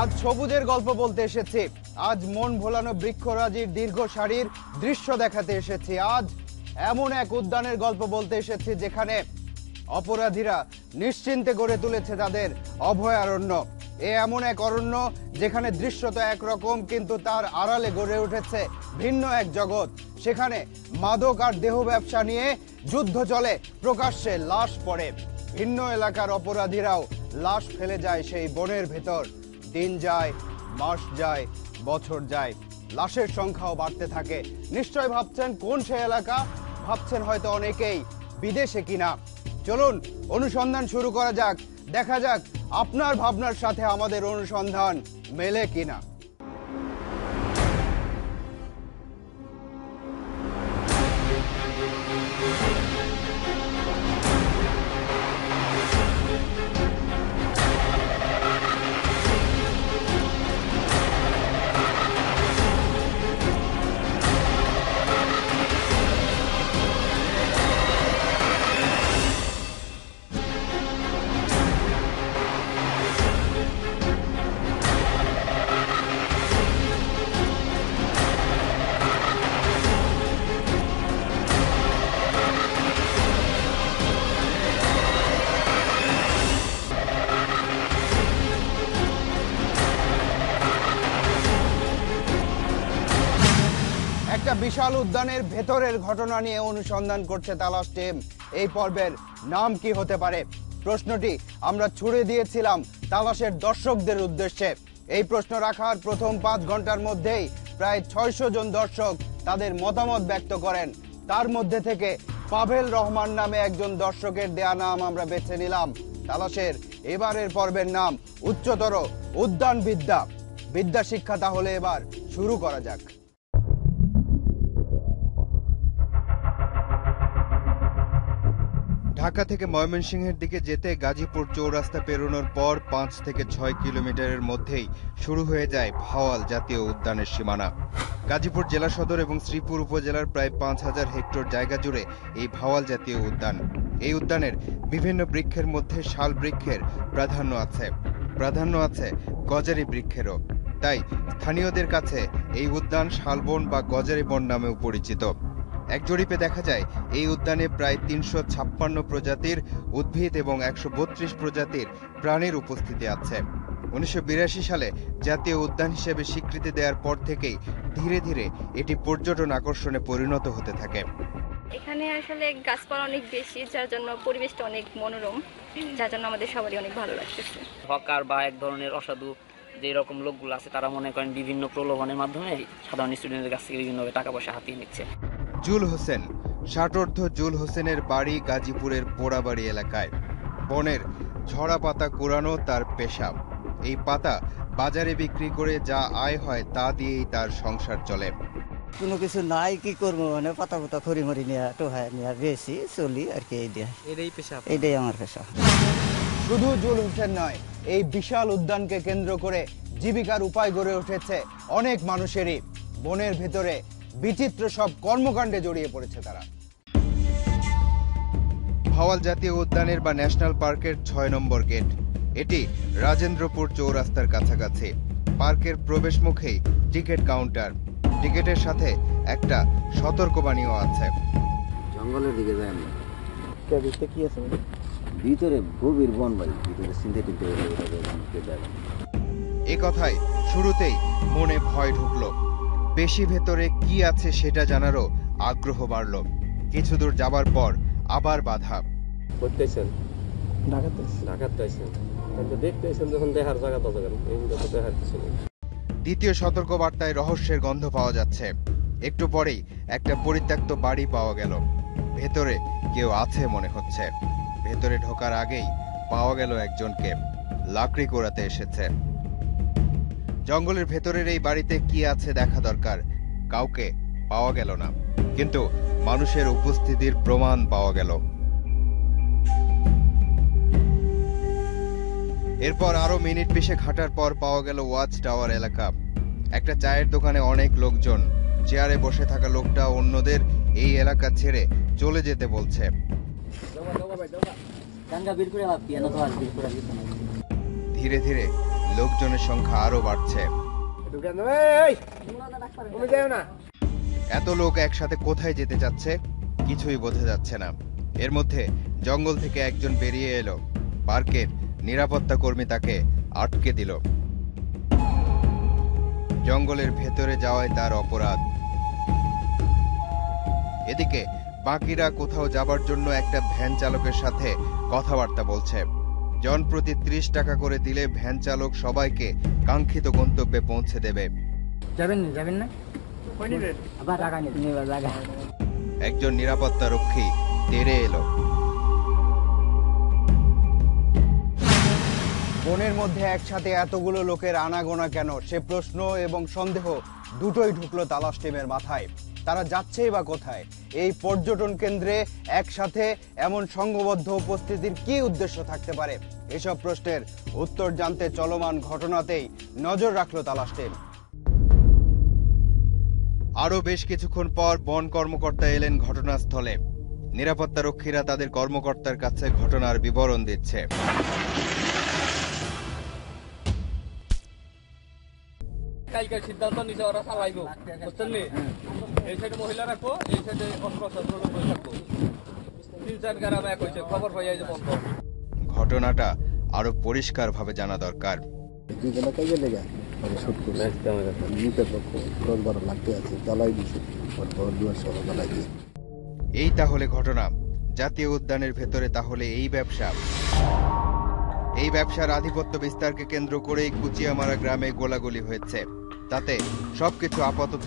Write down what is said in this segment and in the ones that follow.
আজ সবুজের গল্প বলতে এসেছি, আজ মন ভোলানো বৃক্ষরাজির দীর্ঘ সারির দৃশ্য দেখাতে এসেছি, আজ এমন এক উদ্যানের গল্প বলতে এসেছি যেখানে অপরাধীরা নিশ্চিন্তে গড়ে তুলেছে তাদের অভয়ারণ্য। এমন এক অরণ্য যেখানে দৃশ্যত একরকম, কিন্তু তার আড়ালে গড়ে উঠেছে ভিন্ন এক জগৎ। সেখানে মাদক আর দেহ ব্যবসা নিয়ে যুদ্ধ চলে, প্রকাশ্যে লাশ পড়ে, ভিন্ন এলাকার অপরাধীরাও লাশ ফেলে যায় সেই বনের ভেতর। দিন যায়, মাস যায়, বছর যায়, লাশের সংখ্যাও বাড়তে থাকে। নিশ্চয় ভাবছেন কোন সে এলাকা, ভাবছেন হয়তো অনেকেই বিদেশে কিনা। চলুন অনুসন্ধান শুরু করা যাক, দেখা যাক আপনার ভাবনার সাথে আমাদের অনুসন্ধান মেলে কিনা। একটা বিশাল উদ্যানের ভেতরের ঘটনা নিয়ে অনুসন্ধান করছে তালাশ টিম। এই পর্বের নাম কি হতে পারে? প্রশ্নটি আমরা ছুড়ে দিয়েছিলাম তালাশের দর্শকদের উদ্দেশ্যে। এই প্রশ্ন রাখার প্রথম 5 ঘন্টার মধ্যেই প্রায় 600 জন দর্শক তাদের মতামত ব্যক্ত করেন। তার মধ্যে থেকে পাভেল রহমান নামে একজন দর্শকের দেয়া নাম আমরা বেছে নিলাম। তালাশের এবারের পর্বের নাম উচ্চতর উদ্যান বিদ্যা। বিদ্যা শিক্ষা তাহলে এবার শুরু করা যাক। ঢাকা থেকে ময়মনসিংহের দিকে যেতে গাজীপুর চৌরাস্তা পেরোনোর পর 5 থেকে 6 কিলোমিটারের মধ্যেই শুরু হয়ে যায় ভাওয়াল জাতীয় উদ্যানের সীমানা। গাজীপুর জেলা সদর এবং শ্রীপুর উপজেলার প্রায় 5000 হেক্টর জায়গা জুড়ে এই ভাওয়াল জাতীয় উদ্যান। এই উদ্যানের বিভিন্ন বৃক্ষের মধ্যে শাল বৃক্ষের প্রাধান্য আছে গজারি বৃক্ষেরও। তাই স্থানীয়দের কাছে এই উদ্যান শালবন বা গজারি বন নামেও পরিচিত। এক জরিপে দেখা যায় এই উদ্যানে প্রায় 356 প্রজাতির উদ্ভিদ এবং 132 প্রজাতির প্রাণীর উপস্থিতি আছে। 1982 সালে জাতীয় উদ্যান হিসেবে স্বীকৃতি দেওয়ার পর থেকেই ধীরে ধীরে এটি পর্যটন আকর্ষণে পরিণত হতে থাকে। এখানে আসলে গাছপালা অনেক বেশি, যার জন্য পরিবেশটা অনেক মনোরম, যার জন্য আমাদের সবারই অনেক ভালো লাগতেছে। হকার বা এক ধরনের অসাধু যে রকম লোকগুলো আছে তারা মনে করেন বিভিন্ন প্রলোভনের মাধ্যমে সাধারণ স্টুডেন্টের কাছ থেকে বিভিন্নভাবে টাকা পয়সা হাতিয়ে নিচ্ছে। জুল হোসেন, ষাটোর্ধ্ব জুল হোসেনের বাড়ি গাজীপুরের পোড়াবাড়ি এলাকায়। বনের ঝরা পাতা কুড়ানো তার পেশা। এই পাতা বাজারে বিক্রি করে যা আয় হয় তা দিয়েই তার সংসার চলে। কোনো কিছু নাই, কি করবো, মানে পাতা পাতা খড়ি মরি নিয়ে টোহায় নিয়ে বেশি চলি আর কি। এইটাই আমার পেশা। শুধু জুল হোসেন নয়, এই বিশাল উদ্যানকে কেন্দ্র করে জীবিকার উপায় গড়ে উঠেছে অনেক মানুষেরই। বনের ভেতরে বিচিত্র সব কর্মকাণ্ডে জড়িয়ে পড়েছে তারা। ভাওয়াল জাতীয় উদ্যানের বা ন্যাশনাল পার্কের 6 নম্বর গেট। এটি রাজেন্দ্রপুর চৌরাস্তার কাছাকাছি। পার্কের প্রবেশ মুখেই টিকিট কাউন্টার। টিকিটের সাথে একটা সতর্কবাণীও আছে। জঙ্গলের দিকে যায় না, কি আছে ভিতরে গভীর বন বাড়ি, ভিতরে সিনথেটিক এ কথায় শুরুতেই মনে ভয় ঢুকলো। বেশি ভেতরে কি আছে সেটা জানারও আগ্রহ বাড়ল। কিছু দূর যাবার পর আবার বাধা। দ্বিতীয় সতর্কবার্তায় রহস্যের গন্ধ পাওয়া যাচ্ছে। একটু পরেই একটা পরিত্যক্ত বাড়ি পাওয়া গেল। ভেতরে কেউ আছে মনে হচ্ছে। ভেতরে ঢোকার আগেই পাওয়া গেল একজনকে, লাকড়ি কোড়াতে এসেছে। জঙ্গলের ভেতরের এই বাড়িতে কি আছে দেখা দরকার। কাউকে পাওয়া গেল না, কিন্তু মানুষের উপস্থিতির প্রমাণ পাওয়া গেল। এরপর আরো মিনিট 20 হাঁটার পর পাওয়া গেল ওয়াচ টাওয়ার এলাকা। একটা চায়ের দোকানে অনেক লোকজন। চেয়ারে বসে থাকা লোকটা অন্যদের এই এলাকা ছেড়ে চলে যেতে বলছে। ধীরে ধীরে লোকজনের সংখ্যা আরো বাড়ছে। এত লোক একসাথে কোথায় যেতে যাচ্ছে কিছুই বোঝা যাচ্ছে না। এর মধ্যে জঙ্গল থেকে একজন বেরিয়ে এলো। পার্কের নিরাপত্তা কর্মী তাকে আটকে দিল। জঙ্গলের ভেতরে যাওয়ায় তার অপরাধ। এদিকে বাকিরা কোথাও যাবার জন্য একটা ভ্যান চালকের সাথে কথাবার্তা বলছে। জনপ্রতি ৩০ টাকা করে দিলে ভ্যান চালক সবাইকে কাঙ্ক্ষিত গন্তব্যে পৌঁছে দেবে। যাবেন না একজন নিরাপত্তা রক্ষী তেড়ে এলো। বনের মধ্যে একসাথে এতগুলো লোকের আনাগোনা কেন, সে প্রশ্ন এবং সন্দেহ দুটোই ঢুকলো তালাশ টিমের মাথায়। তারা যাচ্ছেই বা কোথায়? এই পর্যটন কেন্দ্রে একসাথে এমন সংঘবদ্ধ উপস্থিতির কি উদ্দেশ্য থাকতে পারে? এসব প্রশ্নের উত্তর জানতে চলমান ঘটনাতেই নজর রাখলো তালাশ টিম। আরো বেশ কিছুক্ষণ পর বন কর্মকর্তা এলেন ঘটনাস্থলে। নিরাপত্তা রক্ষীরা তাদের কর্মকর্তার কাছে ঘটনার বিবরণ দিচ্ছে। কালকের সিদ্ধান্ত নিতে ওরা চালাইব, বুঝছেন নি? এই সাইডে মহিলা রাখবো, এই সাইডে অস্ত্র লোক থাকবো। ৩-৪ গ্রাম এক হয়েছে, খবর পাইয়া যে বন্ধ। ঘটনাটা আরো পরিষ্কারভাবে জানা দরকার। এই তাহলে ঘটনা জাতীয় উদ্যানের ভেতরে, তাহলে এই ব্যবসা। এই ব্যবসার আধিপত্য বিস্তারকে কেন্দ্র করেই কুচিয়ামারা গ্রামে গোলাগুলি হয়েছে। তাতে সবকিছু আপাতত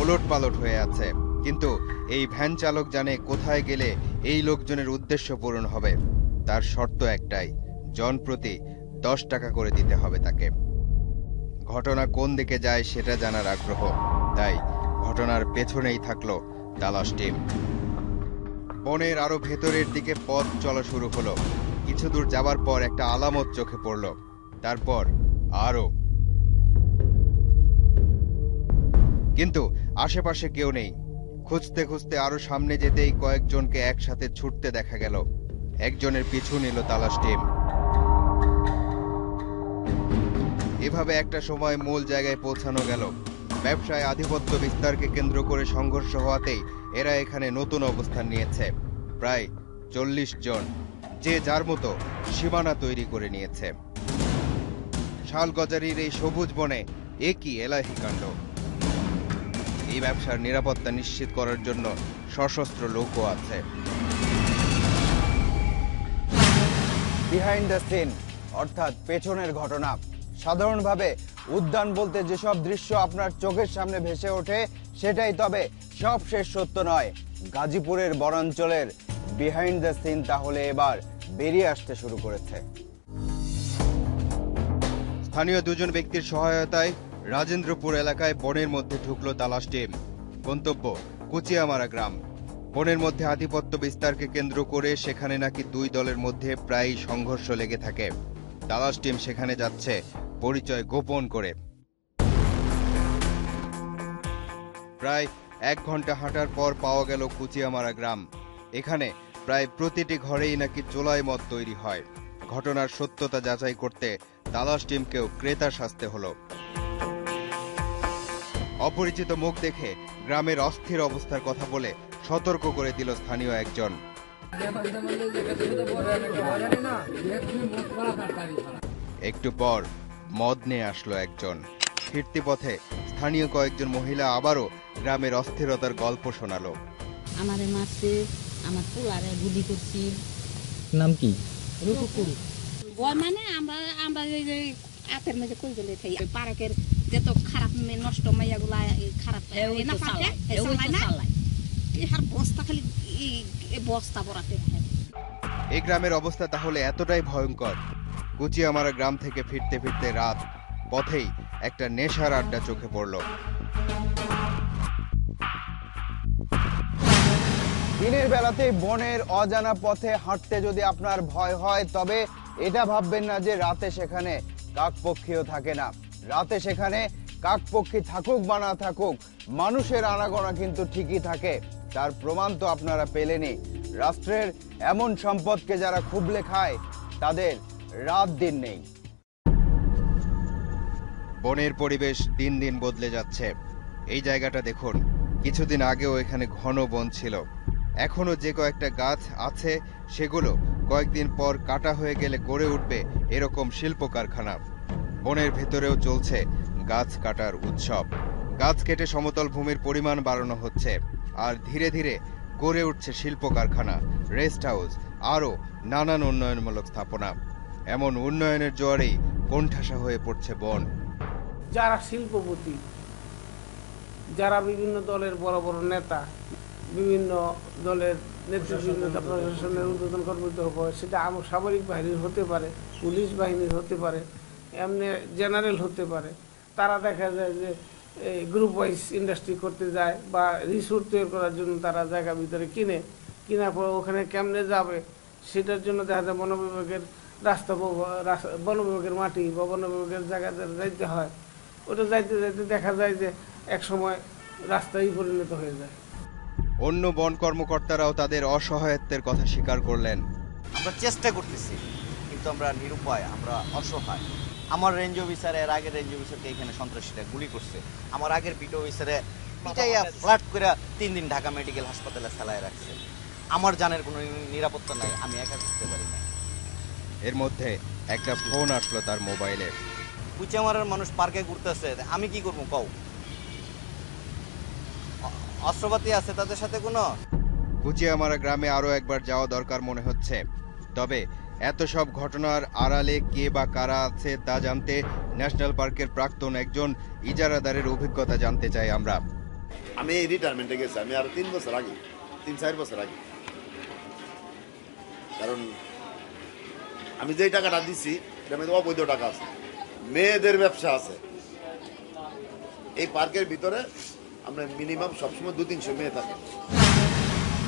ওলটপালট হয়ে আছে। কিন্তু এই ভ্যান চালক জানে কোথায় গেলে এই লোকজনের উদ্দেশ্য পূরণ হবে। তার শর্ত একটাই, জনপ্রতি 10 টাকা করে দিতে হবে তাকে। ঘটনা কোন দিকে যায় সেটা জানার আগ্রহ, তাই ঘটনার পেছনেই থাকলো তালাশ টিম। বনের আরো ভেতরের দিকে পথ চলা শুরু হলো। কিছু দূর যাবার পর একটা আলামত চোখে পড়ল, তারপর আরো। কিন্তু আশেপাশে কেউ নেই। খুঁজতে খুঁজতে আরো সামনে যেতেই কয়েকজনকে একসাথে ছুটতে দেখা গেল। একজনের পিছু নিল তালাশ টিম। এভাবে একটা সময় মূল জায়গায় পৌঁছানো গেল। ব্যবসায় আধিপত্য বিস্তারকে কেন্দ্র করে সংঘর্ষ হওয়াতেই এরা এখানে নতুন অবস্থান নিয়েছে। প্রায় 40 জন, যে যার মতো সীমানা তৈরি করে নিয়েছে। শালগজারির এই সবুজ বনে একই এলাহি কাণ্ড। এই ব্যবসার নিরাপত্তা নিশ্চিত করার জন্য সশস্ত্র লোকও আছে। বিহাইন্ড দ্য সিন অর্থাৎ পেছনের ঘটনা। সাধারণভাবে উদ্যান বলতে যেসব দৃশ্য আপনার চোখের সামনে ভেসে ওঠে সেটাই তবে সবশেষ সত্য নয়। গাজীপুরের বনাঞ্চলের বিহাইন্ড দ্য সিন তাহলে এবার বেরিয়ে আসতে শুরু করেছে। স্থানীয় দুজন ব্যক্তির সহায়তায় রাজেন্দ্রপুর এলাকায় বনের মধ্যে ঢুকলো তালাশ টিম। গন্তব্য কুচিয়ামারা গ্রাম। বনের মধ্যে আধিপত্য বিস্তারকে কেন্দ্র করে সেখানে নাকি দুই দলের মধ্যে প্রায় সংঘর্ষ লেগে থাকে। তালাশ টিম সেখানে যাচ্ছে পরিচয় গোপন করে। প্রায় 1 ঘন্টা হাঁটার পর পাওয়া গেল কুচিয়ামারা গ্রাম। এখানে প্রায় প্রতিটি ঘরেই নাকি চোলাই মদ তৈরি হয়। ঘটনার সত্যতা যাচাই করতে তালাশ টিমকেও ক্রেতা সাজতে হলো। অপরিচিত মুখ দেখে গ্রামের অস্থির অবস্থার কথা বলে সতর্ক করে দিল স্থানীয় একজন। একটু পর মদ নিয়ে আসলো একজন। ফিরতি পথে স্থানীয় কয়েকজন মহিলা আবারও গ্রামের অস্থিরতার গল্প শোনালো। আমারে মারছে, আমার পোলারে গুলি করছি। নাম কি? রূপকুল। ভয় মানে আমরা যে আতের মধ্যে কই গেলে থাই পার্কের যত খারাপ নষ্ট মাইয়াগুলা খারাপ না পাকে এসলাই না এই হার বস্তা খালি এই বস্তা ভরাতে রাখে। এই গ্রামের অবস্থা তাহলে এতটাই ভয়ঙ্কর। কুচিয়ামারা গ্রাম থেকে ফিরতে ফিরতে রাত। পথেই একটা নেশার আড্ডা চোখে পড়ল। দিনের বেলাতে বনের অজানা পথে হাঁটতে যদি আপনার ভয় হয় তবে এটা ভাববেন না যে রাতে সেখানে কাকপক্ষীও থাকে না। রাতে সেখানে কাকপক্ষী থাকুক বা না থাকুক, মানুষের আনাগোনা কিন্তু ঠিকই থাকে। তার প্রমাণ তো আপনারা পেলেনই। রাষ্ট্রের এমন সম্পদকে যারা খুবলে খায় তাদের রাত দিন নেই। বনের পরিবেশ দিন দিন বদলে যাচ্ছে। এই জায়গাটা দেখুন, কিছুদিন আগেও এখানে ঘন বন ছিল। এখনো যে কয়েকটা গাছ আছে সেগুলো কয়েকদিন পর কাটা হয়ে গেলে গড়ে উঠবে এরকম শিল্প কারখানা। বনের ভেতরেও চলছে গাছ কাটার উৎসব। গাছ কেটে সমতল ভূমির পরিমাণ বাড়ানো হচ্ছে, আর ধীরে ধীরে গড়ে উঠছে শিল্প কারখানা, রেস্ট হাউস, আরও নানান উন্নয়নমূলক স্থাপনা। এমন উন্নয়নের জোয়ারেই কোণঠাসা হয়ে পড়ছে বন। যারা শিল্পপতি, যারা বিভিন্ন দলের বড় বড় নেতা, বিভিন্ন দলের নেতৃবৃন্দ, প্রশাসনের ঊর্ধ্বতন কর্মকর্তা হবে, সেটা সামরিক বাহিনীর হতে পারে, পুলিশ বাহিনীর হতে পারে, এমনি জেনারেল হতে পারে। তারা দেখা যায় যে গ্রুপ ওয়াইজ ইন্ডাস্ট্রি করতে যায় বা রিসোর্ট তৈরি করার জন্য তারা জায়গা ভিতরে কেনার পর ওখানে কেমনে যাবে সেটার জন্য দেখা যায় বন বিভাগের বন বিভাগের মাটি বা বন বিভাগের জায়গাতে যাইতে হয়। ওটা যাইতে যাইতে দেখা যায় যে এক সময় রাস্তায় পরিণত হয়ে যায়। অন্য বন কর্মকর্তারাও তাদের অসহায়ত্বের কথা স্বীকার করলেন। আমরা চেষ্টা করতেছি, কিন্তু আমরা নিরুপায়, আমরা অসহায়। আমার রেঞ্জ অফিসার, এর আগের রেঞ্জ অফিসারকে এখানে সন্ত্রাসীরা গুলি করছে। আমার আগের পিটো অফিসারে পিটাইয়া ফ্ল্যাট করে 3 দিন ঢাকা মেডিকেল হাসপাতালে ফেলায় রাখছে। আমার জানের কোনো নিরাপত্তা নাই, আমি একা করতে পারি না। এর মধ্যে একটা ফোন আসলো তার মোবাইলে। কুচিয়ামারার মানুষ পার্কে ঘুরতেছে, আমি কি করবো কও? অস্ত্রপাতি আছে তাদের সাথে কোনো? কুচিয়ামারা গ্রামে আরো একবার যাওয়া দরকার মনে হচ্ছে। তবে এত সব ঘটনার আড়ালে কে বা কারা আছে তা জানতে ন্যাশনাল পার্কের প্রাক্তন একজন ইজারাদারের অভিজ্ঞতা জানতে চাই আমরা। আমি এই রিটায়ারমেন্টে গেছি, আমি আরো 3-4 বছর আগে। কারণ আমি যে টাকাটা দিছি এটা মধ্যে অবৈধ টাকা আছে, মেয়েদের ব্যবসা আছে। এই পার্কের ভিতরে আমরা মিনিমাম সবসময় 200-300 মেয়ে থাকে।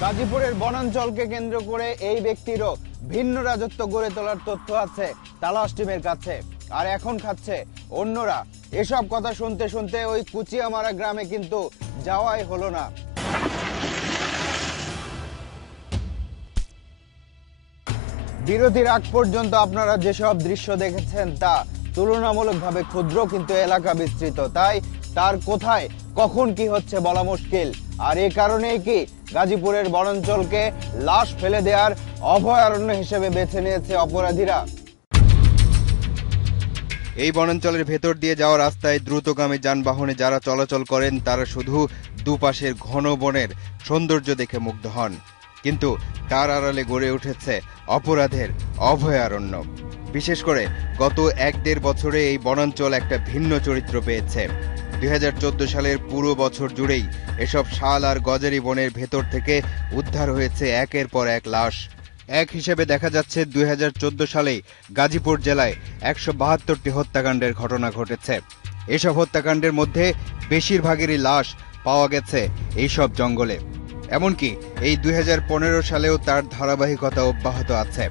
গাজীপুরের বনাঞ্চলকে কেন্দ্র করে এই ব্যক্তিরও ভিন্ন রাজত্ব গড়ে তোলার তথ্য আছে তালাশ টিমের কাছে, আর এখন খাচ্ছে অন্যরা। এসব কথা শুনতে শুনতে ওই কুচিয়ামারা গ্রামে কিন্তু যাওয়াই হলো না। বিরতির আগ পর্যন্ত আপনারা যেসব দৃশ্য দেখেছেন তা তুলনামূলকভাবে ক্ষুদ্র, কিন্তু এলাকা বিস্তৃত, তাই তার কোথায় কখন কি হচ্ছে বলা মুশকিল। আর এই কারণেই কি গাজীপুরের বনাঞ্চলকে লাশ ফেলে দেওয়ার অভয়ারণ্য হিসেবে বেছে নিয়েছে অপরাধীরা। এই বনাঞ্চলের ভেতর দিয়ে যাওয়া রাস্তায় দ্রুতগামী যানবাহনে যারা চলাচল করেন তারা শুধু দুপাশের ঘন বনের সৌন্দর্য দেখে মুগ্ধ হন, কিন্তু তার আড়ালে গড়ে উঠেছে অপরাধের অভয়ারণ্য। বিশেষ করে গত 1-1.5 বছরে এই বনাঞ্চল একটা ভিন্ন চরিত্র পেয়েছে। 2014 সালের পুরো বছর জুড়েই এসব শাল আর গজারি বনের ভেতর থেকে উদ্ধার হয়েছে একের পর এক লাশ। এক হিসেবে দেখা যাচ্ছে 2014 সালেই গাজীপুর জেলায় 172টি হত্যাকাণ্ডের ঘটনা ঘটেছে। এসব হত্যাকাণ্ডের মধ্যে বেশিরভাগেরই লাশ পাওয়া গেছে এইসব জঙ্গলে। এমনকি এই 2015 সালেও তার ধারাবাহিকতা অব্যাহত আছে।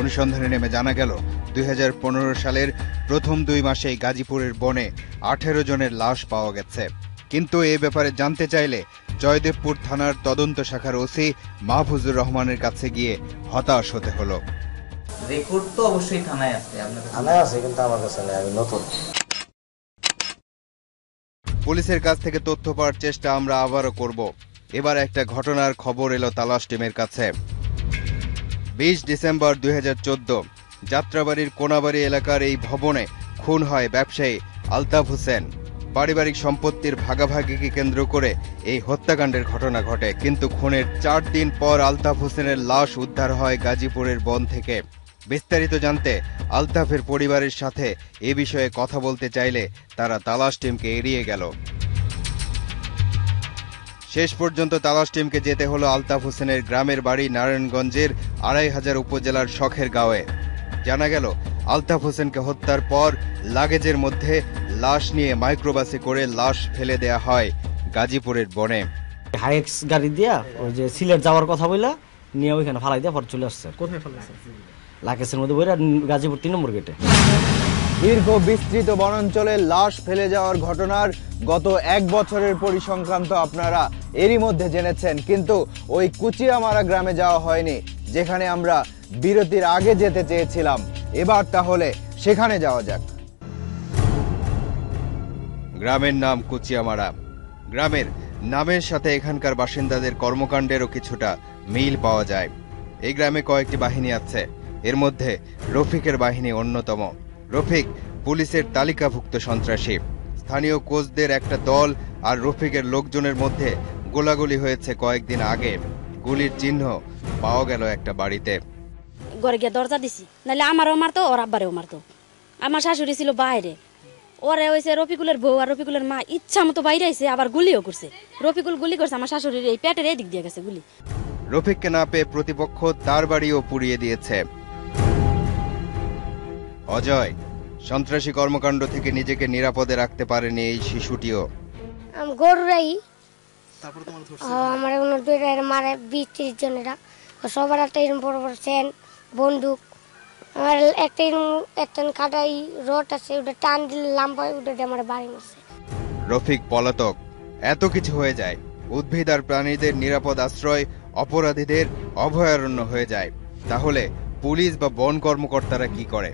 অনুসন্ধানে নেমে জানা গেল 2015 সালের প্রথম 2 মাসেই গাজীপুরের বনে 18 জনের লাশ পাওয়া গেছে। কিন্তু এ ব্যাপারে জানতে চাইলে জয়দেবপুর থানার তদন্ত শাখার ওসি মাহফুজুর রহমানের কাছে গিয়ে হতাশ হতে হলো। রেকর্ড তো অবশ্যই থানায় আছে, থানায় আছে, কিন্তু আমার কাছে নেই, আমি নতুন। পুলিশের কাছ থেকে তথ্য পাওয়ার চেষ্টা আমরা আবারও করব। এবার একটা ঘটনার খবর এলো তালাশ টিমের কাছে। 20 ডিসেম্বর 2014 যাত্রাবাড়ির কোনাবাড়ি এলাকার এই ভবনে খুন হয় ব্যবসায়ী আলতাফ হোসেন। পারিবারিক সম্পত্তির ভাগাভাগিকে কেন্দ্র করে এই হত্যাকাণ্ডের ঘটনা ঘটে, কিন্তু খুনের 4 দিন পর আলতাফ হোসেনের লাশ উদ্ধার হয় গাজীপুরের বন থেকে। বিস্তারিত জানতে আলতাফের পরিবারের সাথে এ বিষয়ে কথা বলতে চাইলে তারা তালাশ টিমকে এড়িয়ে গেল। শেষ পর্যন্ত তালাশ টিমকে যেতে হলো আলতাফ হোসেনের গ্রামের বাড়ি নারায়ণগঞ্জের 2500 উপজেলার শখের গাঁয়ে। জানা গেল আলতাফ হোসেনকে হত্যার পর লাগেজের মধ্যে লাশ নিয়ে মাইক্রোবাসে করে লাশ ফেলে দেয়া হয় গাজীপুরের বনে। হাইক্স গাড়ি দিয়া ওই যে সিলেট যাওয়ার কথা বইলা নিয়ে ওইখানে ফালাই দিয়া পর চলে আসছে। কোথায় ফালাইছে? লাগেজের মধ্যে বইরা গাজীপুর 3 নম্বর গেটে। দীর্ঘ বিস্তৃত বনাঞ্চলে লাশ ফেলে যাওয়ার ঘটনার গত 1 বছরের পরিসংখ্যান তো আপনারা এরই মধ্যে জেনেছেন, কিন্তু ওই কুচিয়ামারা গ্রামে যাওয়া হয়নি, যেখানে আমরা বিরতির আগে যেতে চেয়েছিলাম। এবার তাহলে সেখানে যাওয়া যাক। গ্রামের নাম কুচিয়ামারা। গ্রামের নামের সাথে এখানকার বাসিন্দাদের কর্মকাণ্ডেরও কিছুটা মিল পাওয়া যায়। এই গ্রামে কয়েকটি বাহিনী আছে, এর মধ্যে রফিকের বাহিনী অন্যতম। রফিক পুলিশের তালিকাভুক্ত সন্ত্রাসী। স্থানীয় কোচদের একটা দল আর রফিকের লোকজনের মধ্যে গোলাগুলি হয়েছে কয়েকদিন আগে। গুলির চিহ্ন পাওয়া গেল একটা বাড়িতে। ঘরে গিয়ে দরজা দিছি, নাহলে আমারও মারতো, ওর আব্বারেও মারতো। আমার শাশুড়ি ছিল বাইরে, ওরে হয়েছে রফিকুলের বউ আর রফিকুলের মা ইচ্ছা মতো বাইরে আইছে, আবার গুলিও করছে। রফিকুল গুলি করছে আমার শাশুড়ির এই পেটের এই দিক দিয়ে গেছে গুলি। রফিককে না পেয়ে প্রতিপক্ষ তার বাড়িও পুড়িয়ে দিয়েছে। অজয় সন্ত্রাসী কর্মকাণ্ড থেকে নিজেকে নিরাপদে রাখতে পারেনি এই শিশুটিও। গরুরাই আমার দুইটা মারে 20-30 জনেরা, সবার একটা এরকম বড় বড় চেন বন্দুক। আমার একটা কাটাই রড আছে, ওটা টান দিলে লাম্বা, ওটা আমার বাড়ি মারছে। রফিক পলাতক। এত কিছু হয়ে যায়, উদ্ভিদ আর প্রাণীদের নিরাপদ আশ্রয় অপরাধীদের অভয়ারণ্য হয়ে যায়। তাহলে পুলিশ বা বন কর্মকর্তারা কি করে?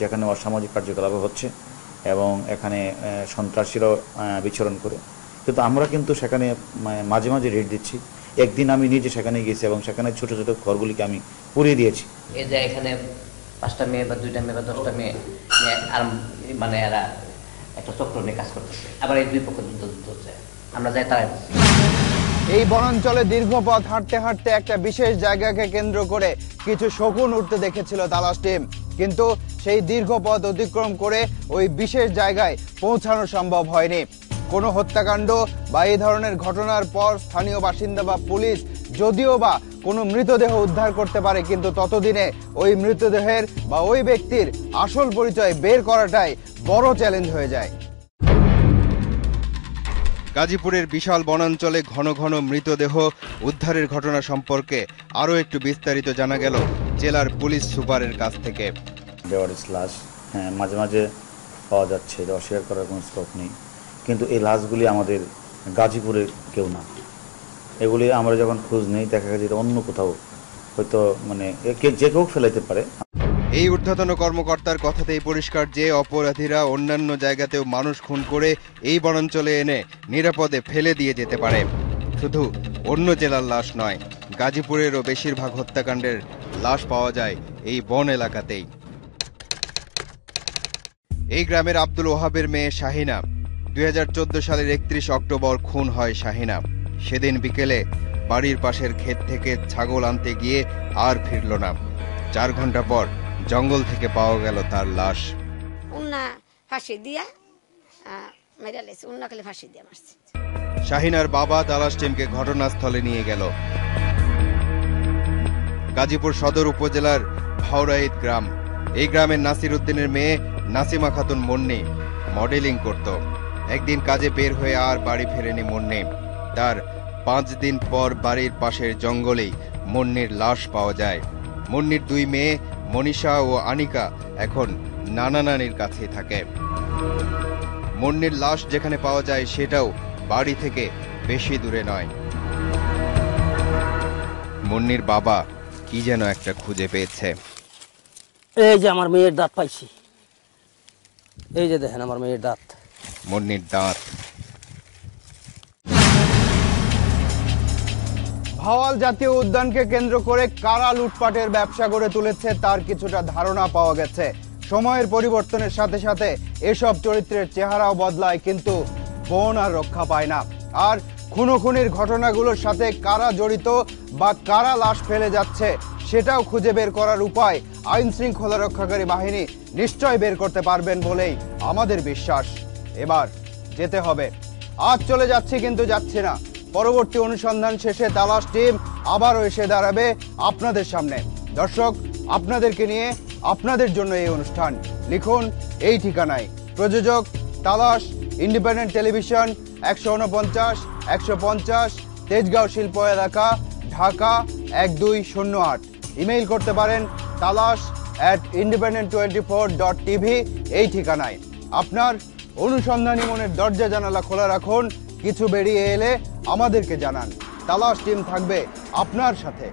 যেখানে অসামাজিক কার্যকলাপ হচ্ছে এবং এখানে সন্ত্রাসীরাও বিচরণ করে, কিন্তু আমরা কিন্তু সেখানে মাঝে মাঝে রেড দিচ্ছি। একদিন আমি নিজে সেখানে গেছি এবং সেখানে ছোট ছোট ঘরগুলিকে আমি পুড়িয়ে দিয়েছি। এই যে এখানে 5টা মেয়ে বা 2টা মেয়ে বা 10টা মেয়ে আর মানে এরা একটা চক্র নিয়ে কাজ করতেছে, আবার এই দুই পক্ষ যুদ্ধ হচ্ছে, আমরা যাই তারাই। এই বনাঞ্চলে দীর্ঘ পথ হাঁটতে হাঁটতে একটা বিশেষ জায়গাকে কেন্দ্র করে কিছু শকুন উঠতে দেখেছিল তালাশ টিম, কিন্তু সেই দীর্ঘ পথ অতিক্রম করে ওই বিশেষ জায়গায় পৌঁছানো সম্ভব হয়নি। কোনো হত্যাকাণ্ড বা এই ধরনের ঘটনার পর স্থানীয় বাসিন্দা বা পুলিশ যদিও বা কোনো মৃতদেহ উদ্ধার করতে পারে, কিন্তু ততদিনে ওই মৃতদেহের বা ওই ব্যক্তির আসল পরিচয় বের করাটাই বড় চ্যালেঞ্জ হয়ে যায়। গাজীপুরের বিশাল বনাঞ্চলে ঘন ঘন মৃতদেহ উদ্ধারের ঘটনা সম্পর্কে আরও একটু বিস্তারিত জানা গেল জেলার পুলিশ সুপারের কাছ থেকে। বেওয়ারিশ লাশ হ্যাঁ মাঝে মাঝে পাওয়া যাচ্ছে, এটা অস্বীকার করার কোনো স্কোপ নেই, কিন্তু এই লাশগুলি আমাদের গাজীপুরের কেউ না। এগুলি আমরা যখন খোঁজ নেই দেখা গেছে অন্য কোথাও হয়তো মানে যে কেউ ফেলাইতে পারে। এই ঊর্ধ্বতন কর্মকর্তার কথাতেই পরিষ্কার যে অপরাধীরা অন্যান্য জায়গাতেও মানুষ খুন করে এই বনাঞ্চলে এনে নিরাপদে ফেলে দিয়ে যেতে পারে। শুধু অন্য জেলার লাশ নয়, গাজীপুরেরও বেশিরভাগ হত্যাকাণ্ডের লাশ পাওয়া যায় এই বন এলাকাতেই। এই গ্রামের আব্দুল ওহাবের মেয়ে শাহিনা। 2014 সালের 31 অক্টোবর খুন হয় শাহিনা। সেদিন বিকেলে বাড়ির পাশের ক্ষেত থেকে ছাগল আনতে গিয়ে আর ফিরল না। 4 ঘন্টা পর জঙ্গল থেকে পাওয়া গেল তার লাশ। শাহিনার বাবা তালাশ টিমকে ঘটনাস্থলে নিয়ে গেল। গাজীপুর সদর উপজেলার ভাওরাইদ গ্রাম। এই গ্রামের নাসির উদ্দিনের মেয়ে নাসিমা খাতুন মুন্নি মডেলিং করত। একদিন কাজে বের হয়ে আর বাড়ি ফেরেনি মুন্নি। তার 5 দিন পর বাড়ির পাশের জঙ্গলেই মুন্নির লাশ পাওয়া যায়। মুন্নির 2 মেয়ে মনীষা ও আনিকা এখন নানা নানির কাছে থাকে। মুন্নির লাশ যেখানে পাওয়া যায় সেটাও বাড়ি থেকে বেশি দূরে নয়। মুন্নির বাবা কি যেন একটা খুঁজে পেয়েছে। এই যে আমার মেয়ের দাঁত পাইছি, এই যে দেখেন আমার মেয়ের দাঁত। মুন্নির দাঁত। ভাওয়াল জাতীয় উদ্যানকে কেন্দ্র করে কারা লুটপাটের ব্যবসা গড়ে তুলেছে তার কিছুটা ধারণা পাওয়া গেছে। সময়ের পরিবর্তনের সাথে সাথে এসব চরিত্রের চেহারাও বদলায়, কিন্তু বন আর রক্ষা পায় না। আর খুনোখুনির ঘটনাগুলোর সাথে কারা জড়িত বা কারা লাশ ফেলে যাচ্ছে সেটাও খুঁজে বের করার উপায় আইন শৃঙ্খলা রক্ষাকারী বাহিনী নিশ্চয় বের করতে পারবেন বলেই আমাদের বিশ্বাস। এবার যেতে হবে। আজ চলে যাচ্ছি কিন্তু যাচ্ছি না। পরবর্তী অনুসন্ধান শেষে তালাশ টিম আবারও এসে দাঁড়াবে আপনাদের সামনে। দর্শক, আপনাদেরকে নিয়ে আপনাদের জন্য এই অনুষ্ঠান। লিখুন এই ঠিকানায়। প্রযোজক তালাশ, ইন্ডিপেন্ডেন্ট টেলিভিশন, 149-150 তেজগাঁও শিল্প এলাকা, ঢাকা 1208। ইমেইল করতে পারেন talas@independent24.tv এই ঠিকানায়। আপনার অনুসন্ধানী মনের দরজা জানালা খোলা রাখুন। কিছু বেরিয়ে এলে আমাদেরকে জানান। তালাশ টিম থাকবে আপনার সাথে।